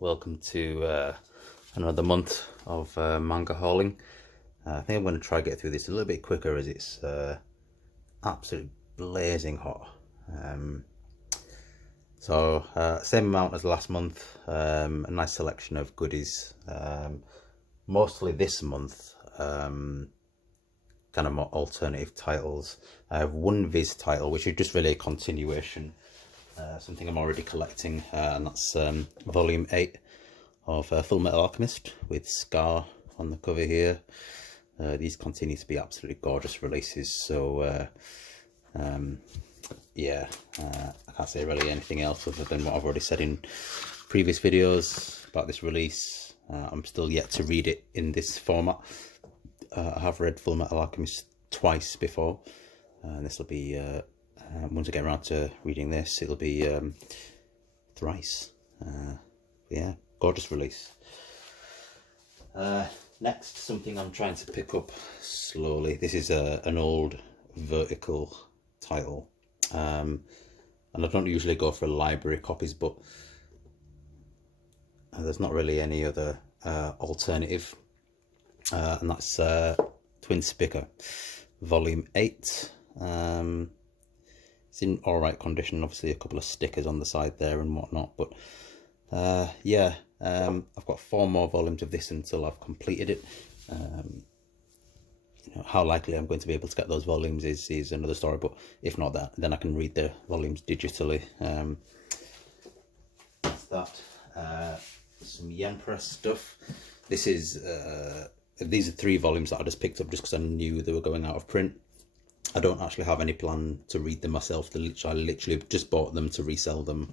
welcome to another month of manga hauling. I think I'm going to try to get through this a little bit quicker as it's absolutely blazing hot. Same amount as last month, a nice selection of goodies. Mostly this month, kind of more alternative titles. I have one Viz title, which is just really a continuation. Something I'm already collecting, and that's volume 8 of Full Metal Alchemist with Scar on the cover here. These continue to be absolutely gorgeous releases, so yeah, I can't say really anything else other than what I've already said in previous videos about this release. I'm still yet to read it in this format. I have read Full Metal Alchemist twice before, and this will be once I get around to reading this, it'll be thrice. Yeah, gorgeous release. Next, something I'm trying to pick up slowly. This is an old vertical title, and I don't usually go for library copies, but there's not really any other alternative, and that's Twin Spicker, volume 8. It's in alright condition, obviously a couple of stickers on the side there and whatnot, but yeah, I've got 4 more volumes of this until I've completed it. You know, how likely I'm going to be able to get those volumes is another story, but if not that, then I can read the volumes digitally. That's that. Some Yen Press stuff. This is these are 3 volumes that I just picked up just because I knew they were going out of print. I don't actually have any plan to read them myself. I literally just bought them to resell them.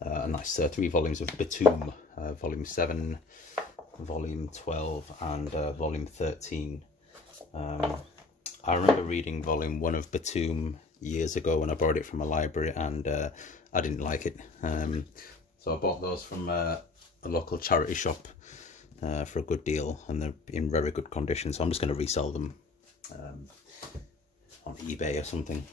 And that's 3 volumes of Batum, volume 7, volume 12, and volume 13. I remember reading volume 1 of Batum years ago when I borrowed it from a library, and I didn't like it. So I bought those from a local charity shop for a good deal, and they're in very good condition. So I'm just going to resell them on eBay or something.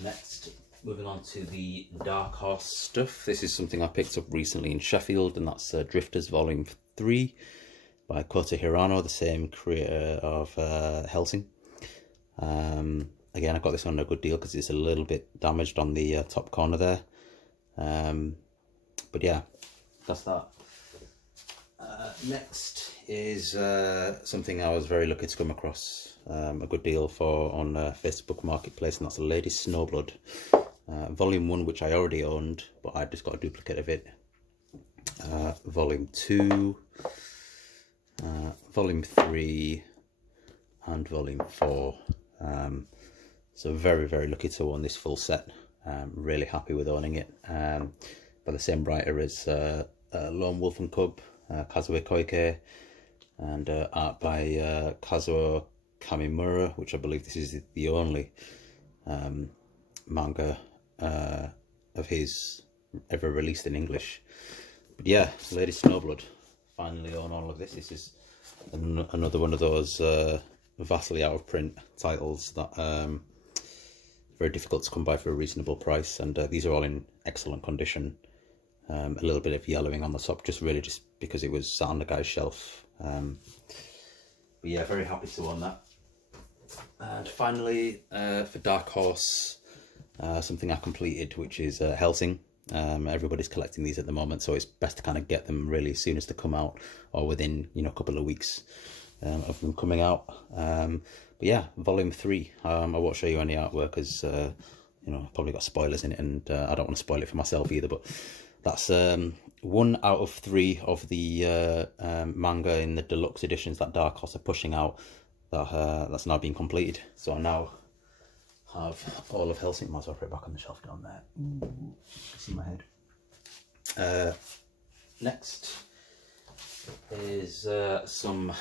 Next, moving on to the Dark Horse stuff. This is something I picked up recently in Sheffield, and that's Drifters volume 3 by Kota Hirano, the same creator of Hellsing. Again, I got this on a good deal because it's a little bit damaged on the top corner there. But yeah, that's that. Next is something I was very lucky to come across a good deal for on Facebook Marketplace, and that's the Lady Snowblood, volume 1, which I already owned, but I just got a duplicate of it. Volume 2, volume 3, and volume 4. So very, very lucky to own this full set. Really happy with owning it. By the same writer as Lone Wolf and Cub, Kazuo Koike, and art by Kazuo Kamimura, which I believe this is the only manga of his ever released in English. But yeah, Lady Snowblood, finally own all of this. This is another one of those vastly out of print titles that very difficult to come by for a reasonable price, and these are all in excellent condition. A little bit of yellowing on the top, just because it was sat on the guy's shelf. But yeah, very happy to own that. And finally, for Dark Horse, something I completed, which is Hellsing. Everybody's collecting these at the moment, so it's best to kind of get them really as soon as they come out, or within, you know, a couple of weeks of them coming out. But yeah, volume 3. I won't show you any artwork as you know, I've probably got spoilers in it, and I don't want to spoil it for myself either. But that's 1 out of 3 of the manga in the deluxe editions that Dark Horse are pushing out that's now been completed. So I now have all of Hellsing. Might as well put it back on the shelf down there. Ooh, see my head. Next is some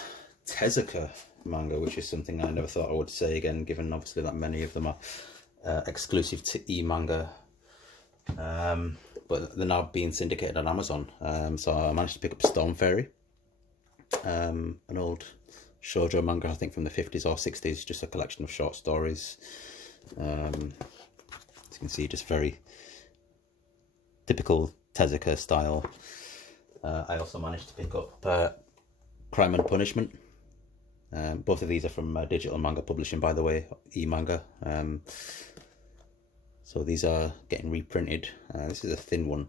Tezuka manga, which is something I never thought I would say again, given obviously that many of them are exclusive to e-manga. But they're now being syndicated on Amazon. So I managed to pick up Storm Fairy, an old shoujo manga, I think from the 50s or 60s, just a collection of short stories. As you can see, just very typical Tezuka style. I also managed to pick up Crime and Punishment. Both of these are from Digital Manga Publishing, by the way, e-manga. So these are getting reprinted. This is a thin one,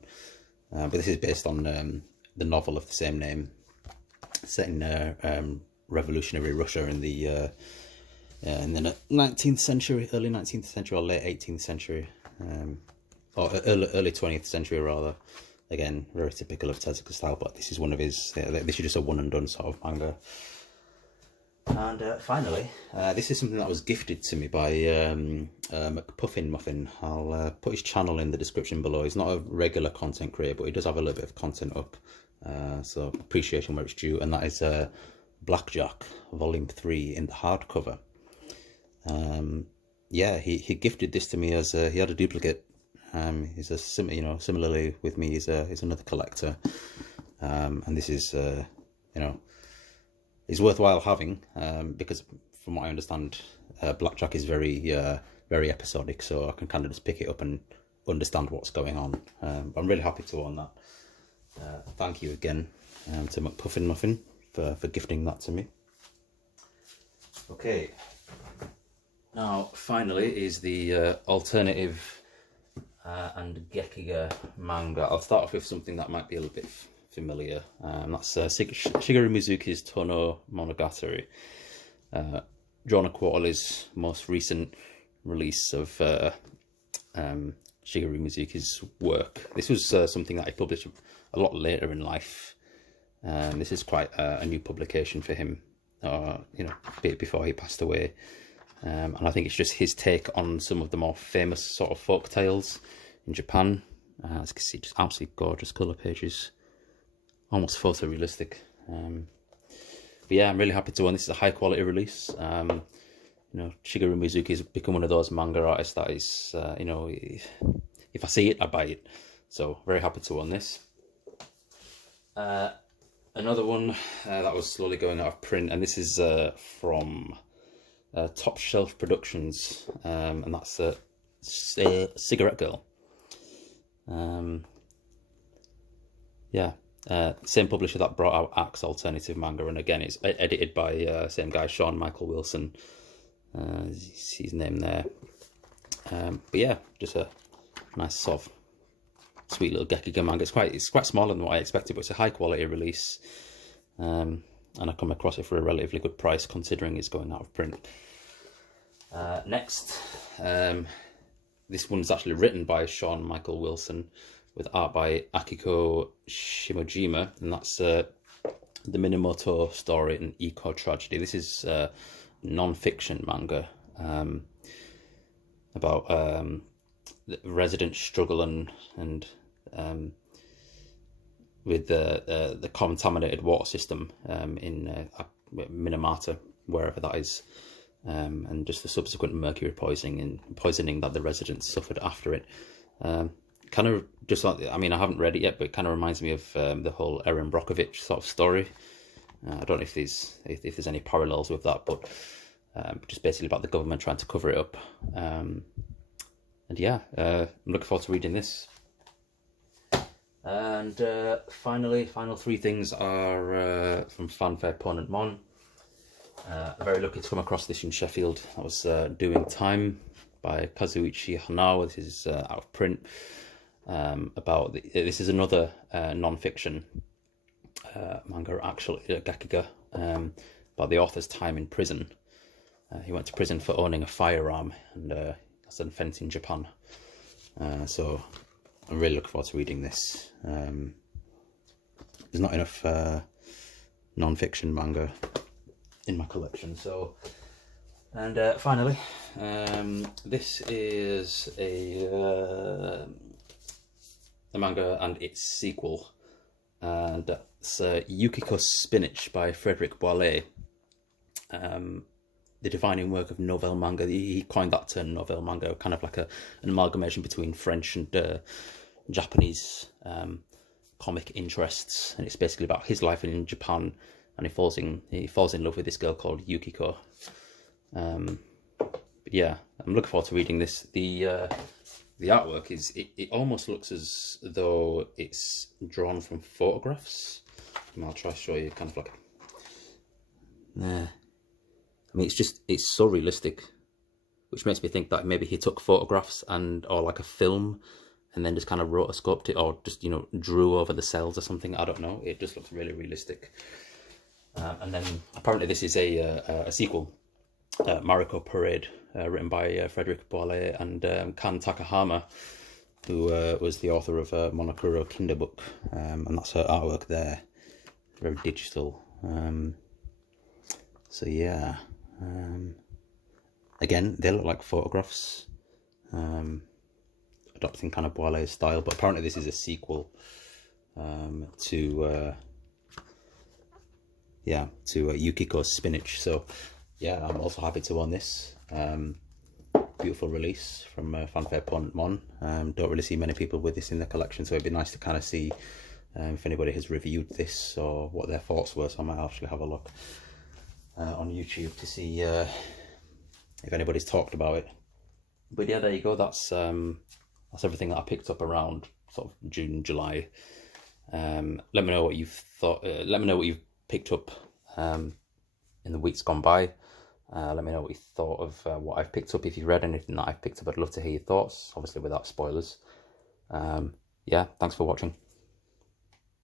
but this is based on the novel of the same name, set in revolutionary Russia in the 19th century, early 19th century or late 18th century, or early 20th century rather. Again, very typical of Tezuka style, but this is one of his, this is just a one and done sort of manga. And finally, this is something that was gifted to me by McPuffin Muffin. I'll put his channel in the description below. He's not a regular content creator, but he does have a little bit of content up, so appreciation where it's due. And that is Blackjack Volume 3 in the hardcover. Yeah, he gifted this to me as he had a duplicate. He's a similarly with me, he's another collector, and this is is worthwhile having, because from what I understand, Blackjack is very episodic, so I can kind of just pick it up and understand what's going on. I'm really happy to own that. Thank you again to McPuffin Muffin for gifting that to me. Okay, now finally is the alternative and Gekiga manga. I'll start off with something that might be a little bit familiar. That's Shigeru Mizuki's Tono Monogatari, John Quarterly's most recent release of Shigeru Mizuki's work. This was something that he published a lot later in life. This is quite a new publication for him, a bit before he passed away. And I think it's just his take on some of the more famous sort of folk tales in Japan. As you can see, just absolutely gorgeous colour pages, almost photorealistic. But yeah, I'm really happy to own this. Is a high quality release. Shigeru Mizuki has become one of those manga artists that is, if I see it, I buy it. So very happy to own this. Another one that was slowly going out of print, and this is from Top Shelf Productions, and that's Cigarette Girl. Same publisher that brought out Axe Alternative Manga, and again it's edited by same guy, Sean Michael Wilson. You see his name there. But yeah, just a nice sort of sweet little Gekiga manga. It's quite smaller than what I expected, but it's a high quality release. And I come across it for a relatively good price considering it's going out of print. Next, this one's actually written by Sean Michael Wilson with art by Akiko Shimojima, and that's the Minamoto story and eco tragedy. This is non-fiction manga about the residents struggle and with the contaminated water system in Minamata, wherever that is, and just the subsequent mercury poisoning that the residents suffered after it. Kind of just like, I mean, I haven't read it yet, but it kind of reminds me of the whole Erin Brockovich sort of story. I don't know if there's any parallels with that, but just basically about the government trying to cover it up. And yeah, I'm looking forward to reading this. And final three things are from Fanfare Ponent Mon. Very lucky to come across this in Sheffield. That was Doing Time by Kazuichi Hanawa. This is out of print. This is another non-fiction manga, actually, Gekiga, about the author's time in prison. He went to prison for owning a firearm, and that's an offence in Japan. So I'm really looking forward to reading this. There's not enough non-fiction manga in my collection. So, and finally, this is a manga and its sequel, and that's Yukiko Spinach by Frederick Boilet. The defining work of novel manga. He coined that term, novel manga, kind of like an amalgamation between French and Japanese comic interests, and it's basically about his life in Japan, and he falls in love with this girl called Yukiko. But yeah, I'm looking forward to reading this. The the artwork is, it almost looks as though it's drawn from photographs. I'll try to show you kind of like, I mean, it's so realistic, which makes me think that maybe he took photographs or like a film and then just kind of rotoscoped it, or just, you know, drew over the cells or something. I don't know. It just looks really realistic. And then apparently this is a sequel, Mariposa Parade, written by Frederick Boilet and Kan Takahama, who was the author of Monokuro Kinderbook, and that's her artwork there, very digital. So yeah, again, they look like photographs, adopting kind of Boilet's style, but apparently this is a sequel to Yukiko Spinach. So yeah, I'm also happy to own this. Beautiful release from Fanfare Mon. Don't really see many people with this in the collection, so it'd be nice to kind of see if anybody has reviewed this or what their thoughts were. So I might actually have a look on YouTube to see if anybody's talked about it. But yeah, there you go. That's everything that I picked up around sort of June, July. Let me know what you've thought. Let me know what you've picked up in the weeks gone by. Let me know what you thought of what I've picked up. If you've read anything that I've picked up, I'd love to hear your thoughts, obviously without spoilers. Yeah, thanks for watching.